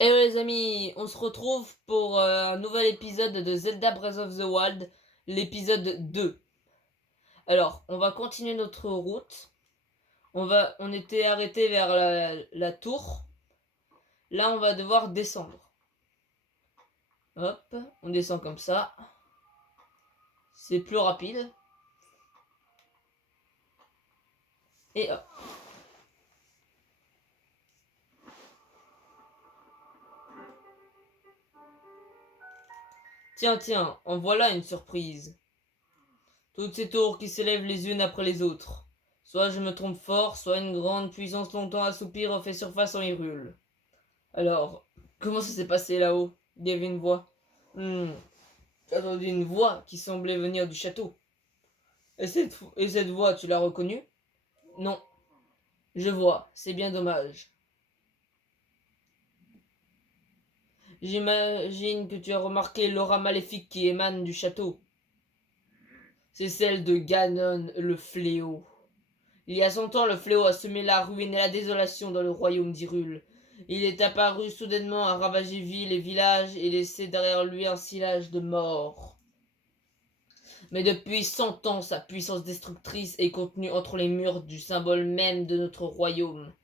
Hello les amis, on se retrouve pour un nouvel épisode de Zelda Breath of the Wild, l'épisode 2. Alors, on va continuer notre route. On était arrêté vers la tour. Là, on va devoir descendre. Hop, on descend comme ça. C'est plus rapide. Et hop. Tiens, tiens, en voilà une surprise. Toutes ces tours qui s'élèvent les unes après les autres. Soit je me trompe fort, soit une grande puissance longtemps assoupie refait surface en Hyrule. Alors, comment ça s'est passé là-haut? Il y avait une voix. J'ai entendu une voix qui semblait venir du château. Et cette voix, tu l'as reconnue? Non. Je vois, c'est bien dommage. J'imagine que tu as remarqué l'aura maléfique qui émane du château. C'est celle de Ganon le fléau. Il y a 100 ans, le fléau a semé la ruine et la désolation dans le royaume d'Hyrule. Il est apparu soudainement, a ravagé villes et villages et laissé derrière lui un sillage de morts. Mais depuis 100 ans, sa puissance destructrice est contenue entre les murs du symbole même de notre royaume.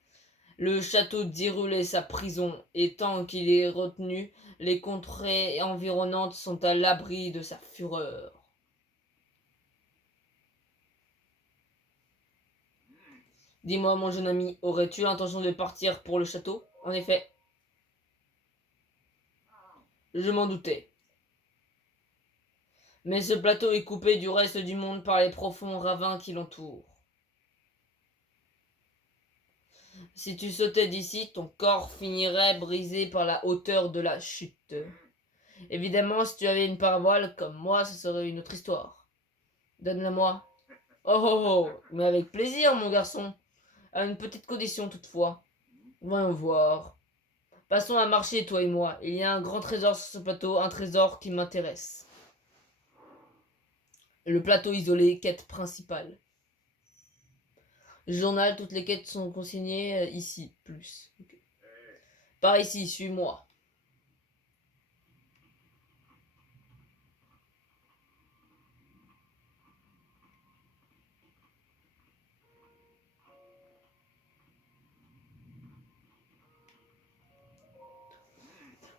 Le château d'Hyrule est sa prison, et tant qu'il est retenu, les contrées environnantes sont à l'abri de sa fureur. Dis-moi, mon jeune ami, aurais-tu l'intention de partir pour le château? En effet, je m'en doutais. Mais ce plateau est coupé du reste du monde par les profonds ravins qui l'entourent. Si tu sautais d'ici, ton corps finirait brisé par la hauteur de la chute. Évidemment, si tu avais une parabole comme moi, ce serait une autre histoire. Donne-la-moi. Oh oh oh, mais avec plaisir, mon garçon. À une petite condition toutefois. Voyons voir. Passons à marcher, toi et moi. Il y a un grand trésor sur ce plateau, un trésor qui m'intéresse. Le plateau isolé, quête principale. Journal, toutes les quêtes sont consignées ici. Plus. Okay. Par ici, suis-moi.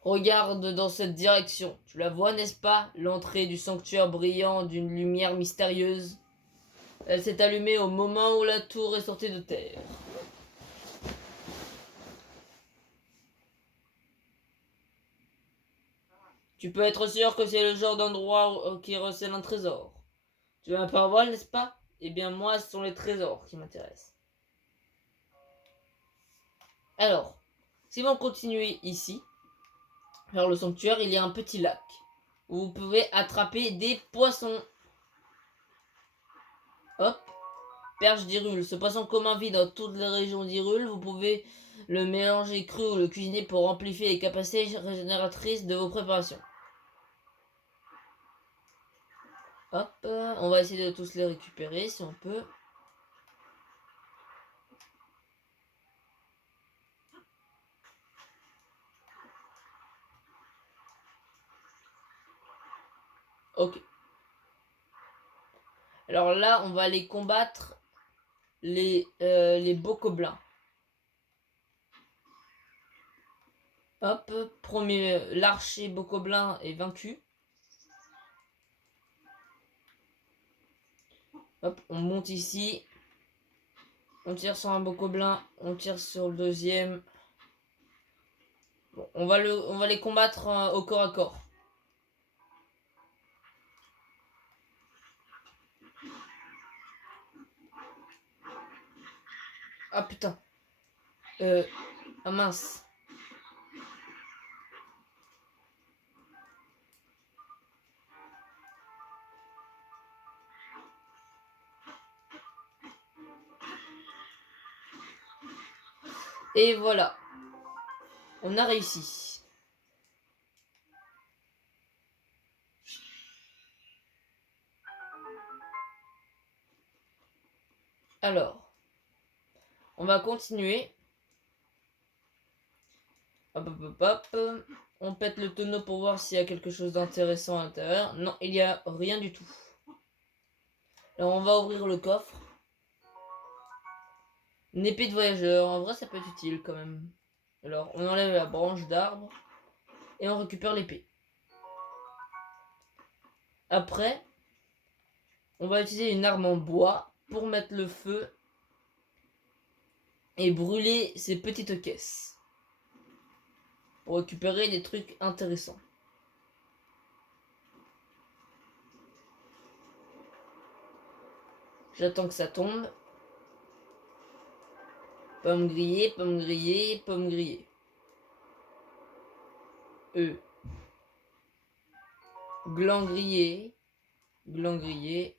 Regarde dans cette direction. Tu la vois, n'est-ce pas? L'entrée du sanctuaire brillant d'une lumière mystérieuse. Elle s'est allumée au moment où la tour est sortie de terre. Tu peux être sûr que c'est le genre d'endroit qui recèle un trésor. Tu as un parole, n'est-ce pas? Eh bien moi, ce sont les trésors qui m'intéressent. Alors, si vous continuez ici, vers le sanctuaire, il y a un petit lac où vous pouvez attraper des poissons. Hop, perche d'Hyrule. Ce poisson commun vit dans toutes les régions d'Hyrule. Vous pouvez le mélanger cru ou le cuisiner pour amplifier les capacités régénératrices de vos préparations. Hop, on va essayer de tous les récupérer si on peut. Ok. Alors là, on va aller combattre les bokoblins. Hop, premier, l'archer bokoblin est vaincu. Hop, on monte ici. On tire sur un bokoblin, on tire sur le deuxième. Bon, on va les combattre au corps à corps. Ah putain. Ah mince. Et voilà. On a réussi. Alors, on va continuer. Hop, hop, hop, hop. On pète le tonneau pour voir s'il y a quelque chose d'intéressant à l'intérieur. Non, il n'y a rien du tout. Alors on va ouvrir le coffre. Une épée de voyageur. En vrai, ça peut être utile quand même. Alors, on enlève la branche d'arbre. Et on récupère l'épée. Après, on va utiliser une arme en bois pour mettre le feu et brûler ces petites caisses. Pour récupérer des trucs intéressants. J'attends que ça tombe. Pomme grillée, pomme grillée, pomme grillée. Gland grillé. Gland grillé.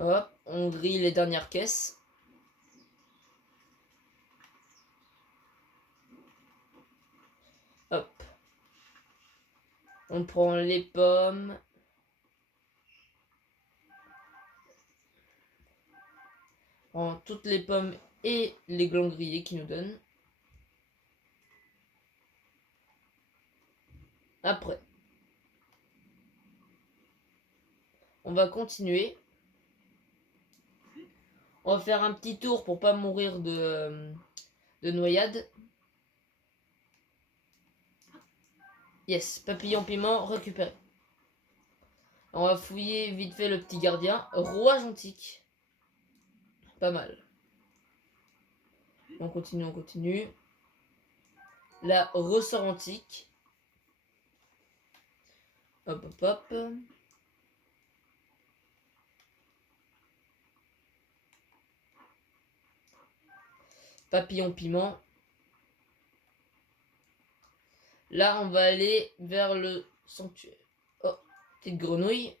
Hop, on grille les dernières caisses. Hop. On prend les pommes. On prend toutes les pommes et les glands grillés qui nous donnent. Après, on va continuer. On va faire un petit tour pour pas mourir de noyade. Yes, papillon piment récupéré. On va fouiller vite fait le petit gardien. Roi gentique. Pas mal. On continue, on continue. La ressort antique. Hop, hop, hop. Papillon piment. Là, on va aller vers le sanctuaire. Oh, petite grenouille.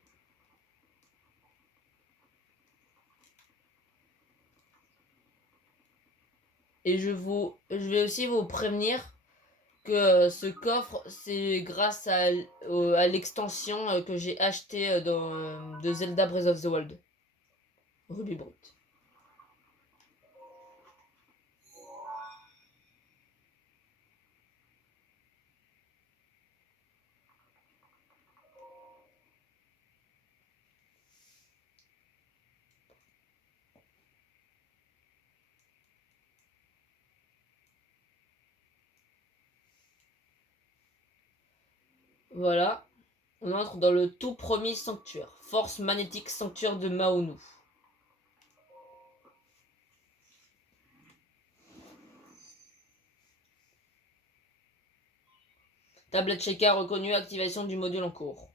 Et je vais aussi vous prévenir que ce coffre, c'est grâce à l'extension que j'ai acheté de Zelda Breath of the Wild. Ruby Brute. Voilà. On entre dans le tout premier sanctuaire. Force magnétique sanctuaire de Maonu. Tablette Sheikah reconnue, activation du module en cours.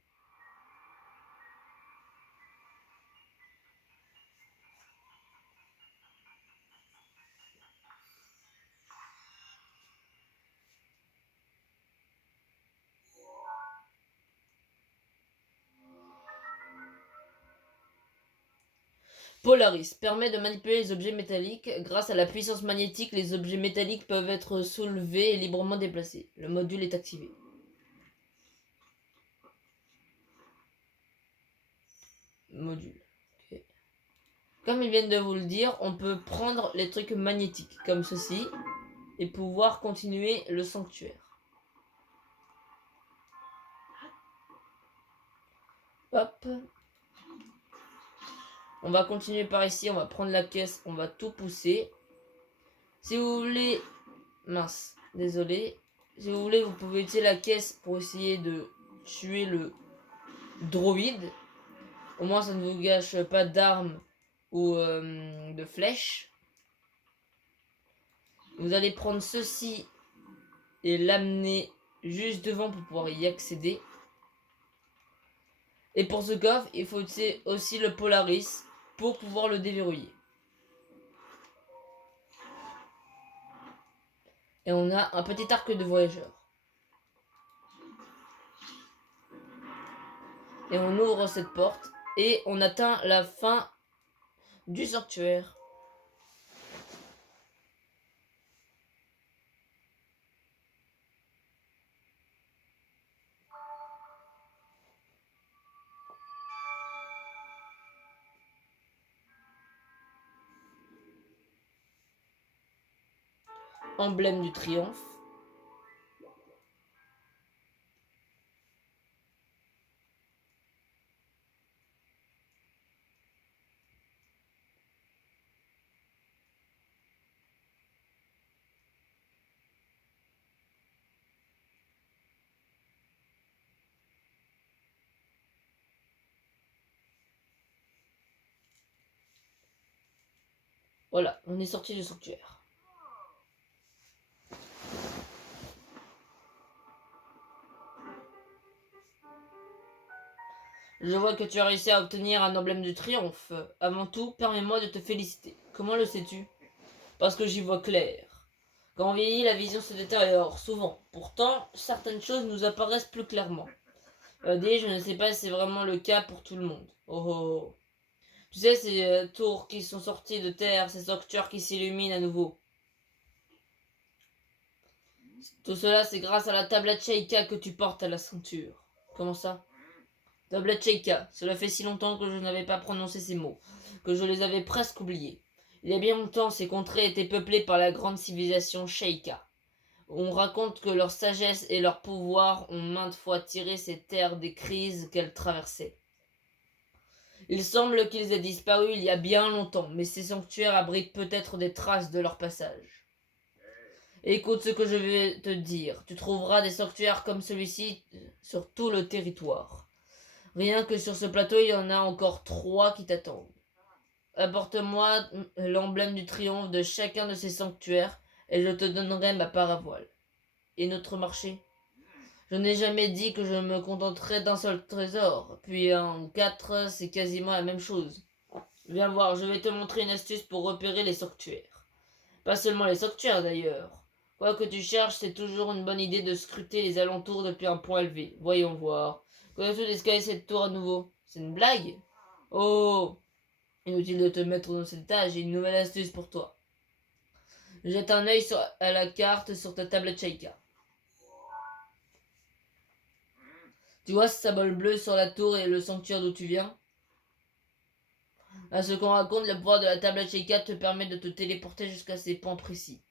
Polaris permet de manipuler les objets métalliques. Grâce à la puissance magnétique, les objets métalliques peuvent être soulevés et librement déplacés. Le module est activé. Module. Okay. Comme ils viennent de vous le dire, on peut prendre les trucs magnétiques comme ceci et pouvoir continuer le sanctuaire. Hop. On va continuer par ici, on va prendre la caisse, on va tout pousser. Si vous voulez... Mince, désolé. Si vous voulez, vous pouvez utiliser la caisse pour essayer de tuer le droïde. Au moins, ça ne vous gâche pas d'armes ou de flèches. Vous allez prendre ceci et l'amener juste devant pour pouvoir y accéder. Et pour ce coffre, il faut utiliser aussi le Polaris pour pouvoir le déverrouiller. Et on a un petit arc de voyageur. Et on ouvre cette porte et on atteint la fin du sanctuaire. Emblème du triomphe. Voilà, on est sorti du sanctuaire. Je vois que tu as réussi à obtenir un emblème du triomphe. Avant tout, permets-moi de te féliciter. Comment le sais-tu? Parce que j'y vois clair. Quand on vieillit, la vision se détériore, souvent. Pourtant, certaines choses nous apparaissent plus clairement. Je ne sais pas si c'est vraiment le cas pour tout le monde. Oh oh oh. Tu sais, ces tours qui sont sortis de terre, ces sanctuaires qui s'illuminent à nouveau. Tout cela, c'est grâce à la tablette Sheikah que tu portes à la ceinture. Comment ça? Tablette Sheikah. Cela fait si longtemps que je n'avais pas prononcé ces mots, que je les avais presque oubliés. Il y a bien longtemps, ces contrées étaient peuplées par la grande civilisation Sheikah. On raconte que leur sagesse et leur pouvoir ont maintes fois tiré ces terres des crises qu'elles traversaient. Il semble qu'ils aient disparu il y a bien longtemps, mais ces sanctuaires abritent peut-être des traces de leur passage. Écoute ce que je vais te dire. Tu trouveras des sanctuaires comme celui-ci sur tout le territoire. Rien que sur ce plateau, il y en a encore 3 qui t'attendent. Apporte-moi l'emblème du triomphe de chacun de ces sanctuaires, et je te donnerai ma part à voile. Et notre marché? Je n'ai jamais dit que je me contenterais d'un seul trésor, puis 1 ou 4, c'est quasiment la même chose. Viens voir, je vais te montrer une astuce pour repérer les sanctuaires. Pas seulement les sanctuaires d'ailleurs. Quoi que tu cherches, c'est toujours une bonne idée de scruter les alentours depuis un point élevé. Voyons voir. Connais-tu d'escalader cette tour à nouveau? C'est une blague? Oh! Inutile de te mettre dans cet état, j'ai une nouvelle astuce pour toi. Jette un œil à la carte sur ta tablette Sheikah. Tu vois ce symbole bleu sur la tour et le sanctuaire d'où tu viens? À ce qu'on raconte, le pouvoir de la tablette Sheikah te permet de te téléporter jusqu'à ces points précis.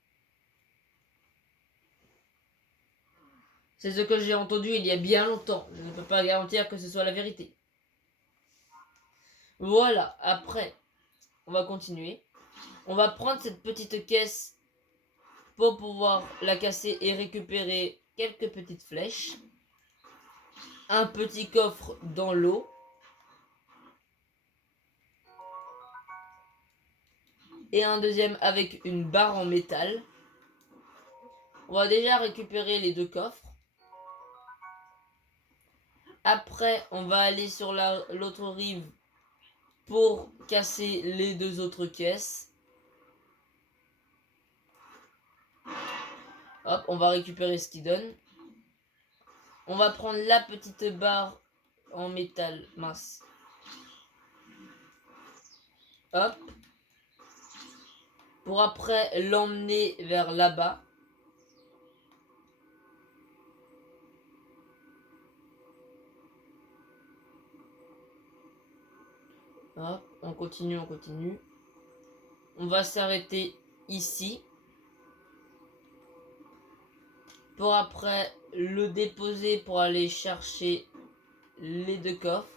C'est ce que j'ai entendu il y a bien longtemps. Je ne peux pas garantir que ce soit la vérité. Voilà, après, on va continuer. On va prendre cette petite caisse pour pouvoir la casser et récupérer quelques petites flèches. Un petit coffre dans l'eau. Et un deuxième avec une barre en métal. On va déjà récupérer les 2 coffres. Après, on va aller sur l'autre rive pour casser les 2 autres caisses. Hop, on va récupérer ce qui donne. On va prendre la petite barre en métal mince. Hop. Pour après l'emmener vers là-bas. Hop, on continue, on continue. On va s'arrêter ici. Pour après le déposer pour aller chercher les 2 coffres.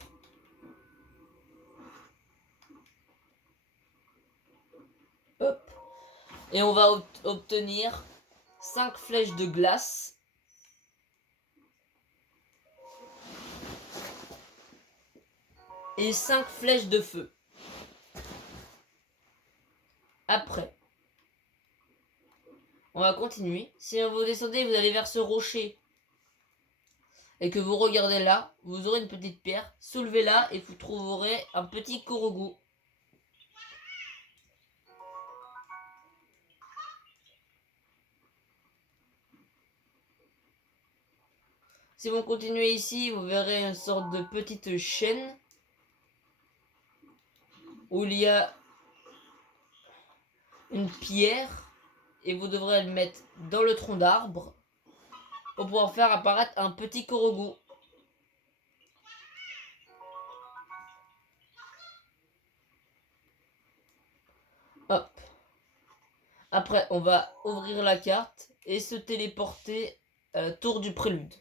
Hop. Et on va obtenir 5 flèches de glace. Et 5 flèches de feu. Après, on va continuer. Si vous descendez, vous allez vers ce rocher. Et que vous regardez là, vous aurez une petite pierre. Soulevez-la et vous trouverez un petit Korogu. Si vous continuez ici, vous verrez une sorte de petite chaîne où il y a une pierre et vous devrez le mettre dans le tronc d'arbre pour pouvoir faire apparaître un petit Korogu. Hop. Après, on va ouvrir la carte et se téléporter à la tour du prélude.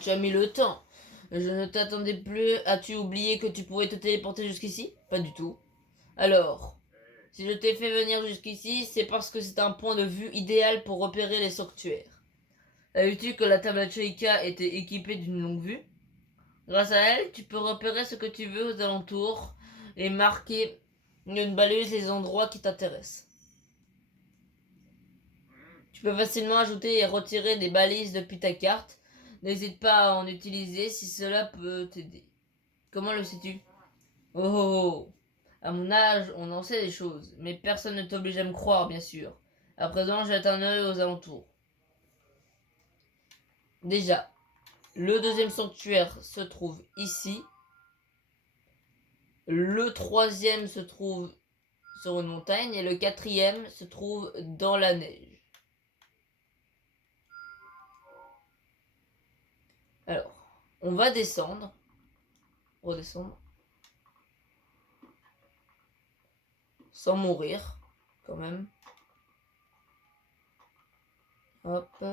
Tu as mis le temps. Je ne t'attendais plus. As-tu oublié que tu pouvais te téléporter jusqu'ici? Pas du tout. Alors, si je t'ai fait venir jusqu'ici, c'est parce que c'est un point de vue idéal pour repérer les sanctuaires. Savais-tu que la tablette Sheikah était équipée d'une longue vue? Grâce à elle, tu peux repérer ce que tu veux aux alentours et marquer une balise les endroits qui t'intéressent. Tu peux facilement ajouter et retirer des balises depuis ta carte. N'hésite pas à en utiliser si cela peut t'aider. Comment le sais-tu? Oh, oh, oh. À mon âge, on en sait des choses, mais personne ne t'oblige à me croire, bien sûr. À présent, jette un œil aux alentours. Déjà, le deuxième sanctuaire se trouve ici. Le troisième se trouve sur une montagne et le quatrième se trouve dans la neige. Alors, on va descendre. Redescendre. Sans mourir, quand même. Hop.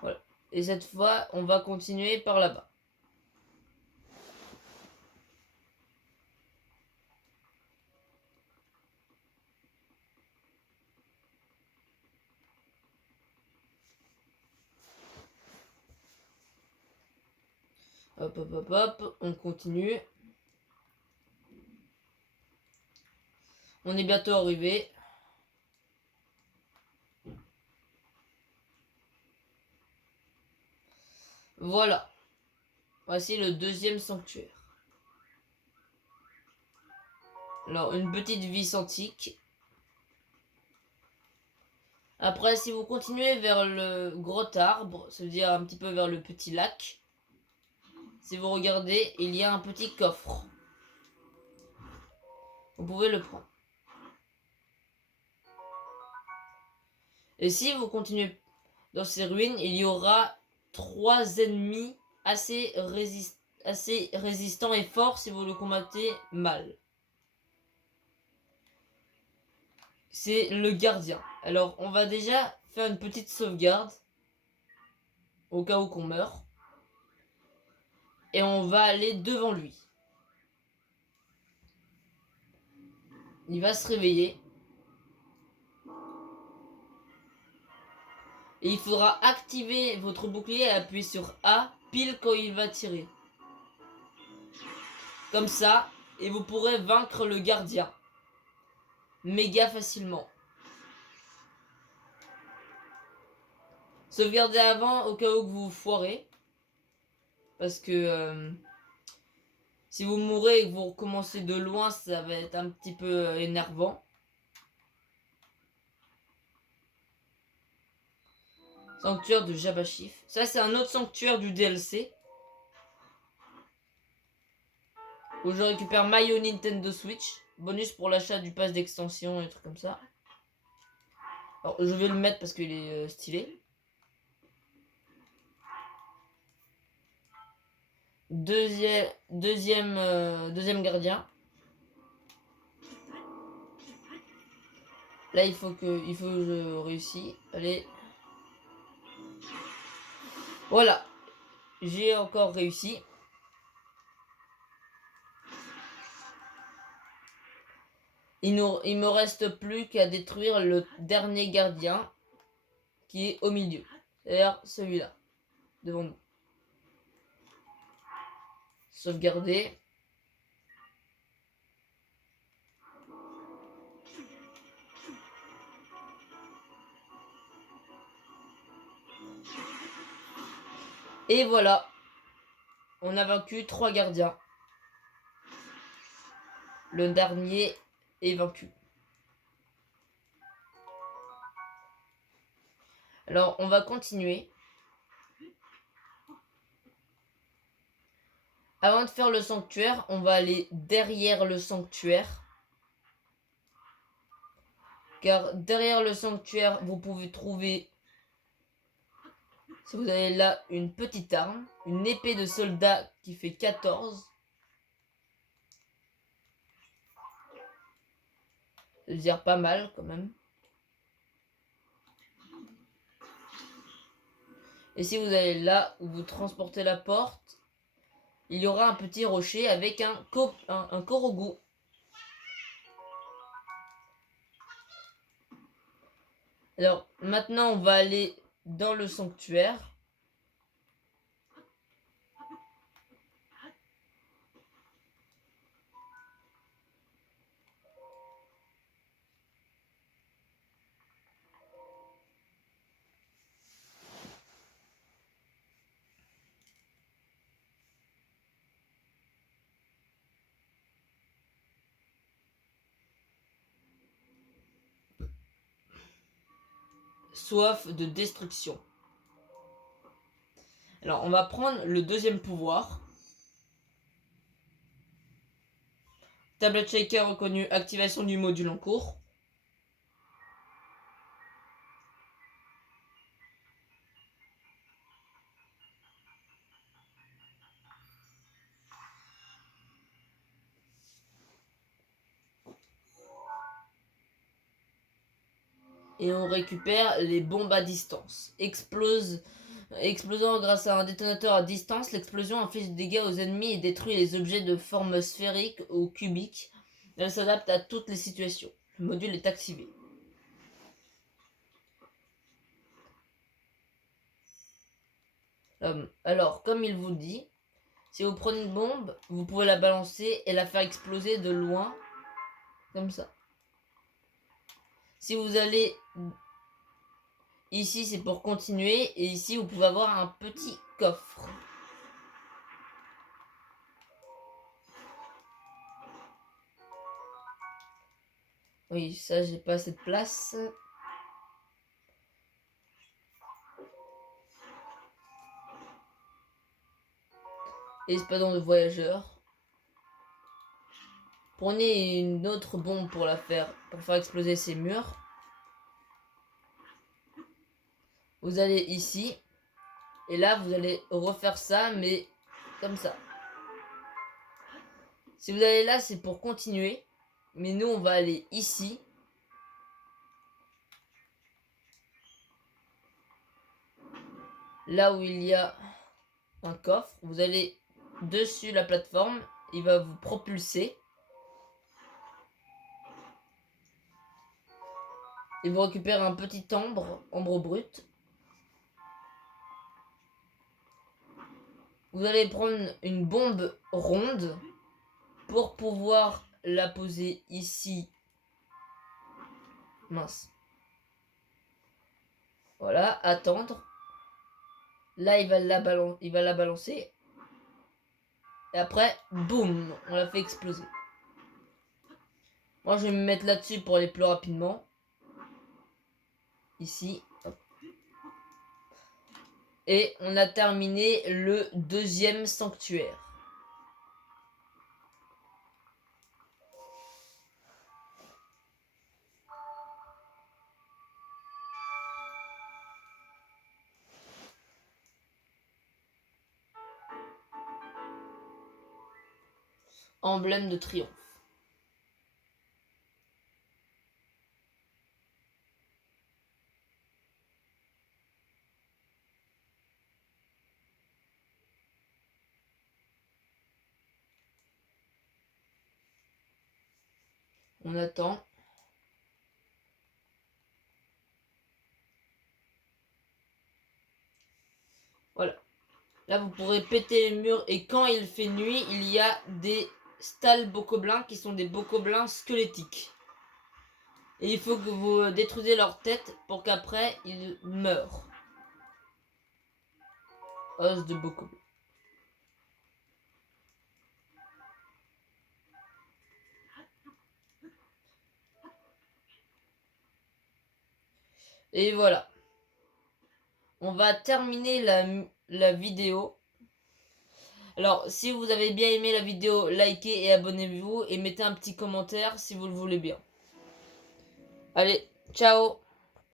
Voilà. Et cette fois, on va continuer par là-bas. Hop, hop, hop, hop. On continue. On est bientôt arrivé. Voilà. Voici le deuxième sanctuaire. Alors, une petite vis antique. Après, si vous continuez vers le gros arbre, c'est-à-dire un petit peu vers le petit lac, si vous regardez, il y a un petit coffre. Vous pouvez le prendre. Et si vous continuez dans ces ruines, il y aura 3 ennemis assez résistants et forts si vous le combattez mal. C'est le gardien. Alors, on va déjà faire une petite sauvegarde au cas où qu'on meurt. Et on va aller devant lui. Il va se réveiller. Et il faudra activer votre bouclier et appuyer sur A pile quand il va tirer. Comme ça, et vous pourrez vaincre le gardien. Méga facilement. Sauvegardez avant au cas où que vous foirez. Parce que si vous mourrez et que vous recommencez de loin, ça va être un petit peu énervant. Sanctuaire de Jabashif. Ça, c'est un autre sanctuaire du DLC. Où je récupère Mayo Nintendo Switch. Bonus pour l'achat du pass d'extension et des trucs comme ça. Alors, je vais le mettre parce qu'il est stylé. Deuxième gardien. Là, il faut que je réussisse. Allez. Voilà. J'ai encore réussi. Il me reste plus qu'à détruire le dernier gardien qui est au milieu. C'est-à-dire celui-là. Devant nous. Sauvegarder. Et voilà. On a vaincu 3 gardiens. Le dernier est vaincu. Alors, on va continuer. Avant de faire le sanctuaire, on va aller derrière le sanctuaire. Car derrière le sanctuaire, vous pouvez trouver, si vous avez là, une petite arme, une épée de soldat qui fait 14. C'est-à-dire pas mal quand même. Et si vous allez là où vous transportez la porte, il y aura un petit rocher avec un Korogu. Alors maintenant on va aller dans le sanctuaire. Soif de destruction. Alors on va prendre le deuxième pouvoir. Tablette shaker reconnue, activation du module en cours. Et on récupère les bombes à distance. Explosant grâce à un détonateur à distance, l'explosion inflige des dégâts aux ennemis et détruit les objets de forme sphérique ou cubique. Elle s'adapte à toutes les situations. Le module est activé. Alors, comme il vous dit, si vous prenez une bombe, vous pouvez la balancer et la faire exploser de loin, comme ça. Si vous allez ici, c'est pour continuer, et ici, vous pouvez avoir un petit coffre. Oui, ça, j'ai pas assez de place. Espadon de voyageurs. Prenez une autre bombe pour faire exploser ces murs. Vous allez ici. Et là, vous allez refaire ça, mais comme ça. Si vous allez là, c'est pour continuer. Mais nous, on va aller ici. Là où il y a un coffre. Vous allez dessus la plateforme. Il va vous propulser. Et vous récupérez un petit ambre brut. Vous allez prendre une bombe ronde pour pouvoir la poser ici. Mince. Voilà, attendre. Là, il va la balancer. Et après, boum, on la fait exploser. Moi, je vais me mettre là-dessus pour aller plus rapidement. Ici. Hop. Et on a terminé le deuxième sanctuaire. Emblème de triomphe. On attend. Voilà. Là, vous pourrez péter les murs. Et quand il fait nuit, il y a des stalles bokoblins qui sont des bokoblins squelettiques. Et il faut que vous détruisez leur tête pour qu'après, ils meurent. Os de bokoblin. Et voilà. On va terminer la vidéo. Alors, si vous avez bien aimé la vidéo, likez et abonnez-vous et mettez un petit commentaire si vous le voulez bien. Allez, ciao!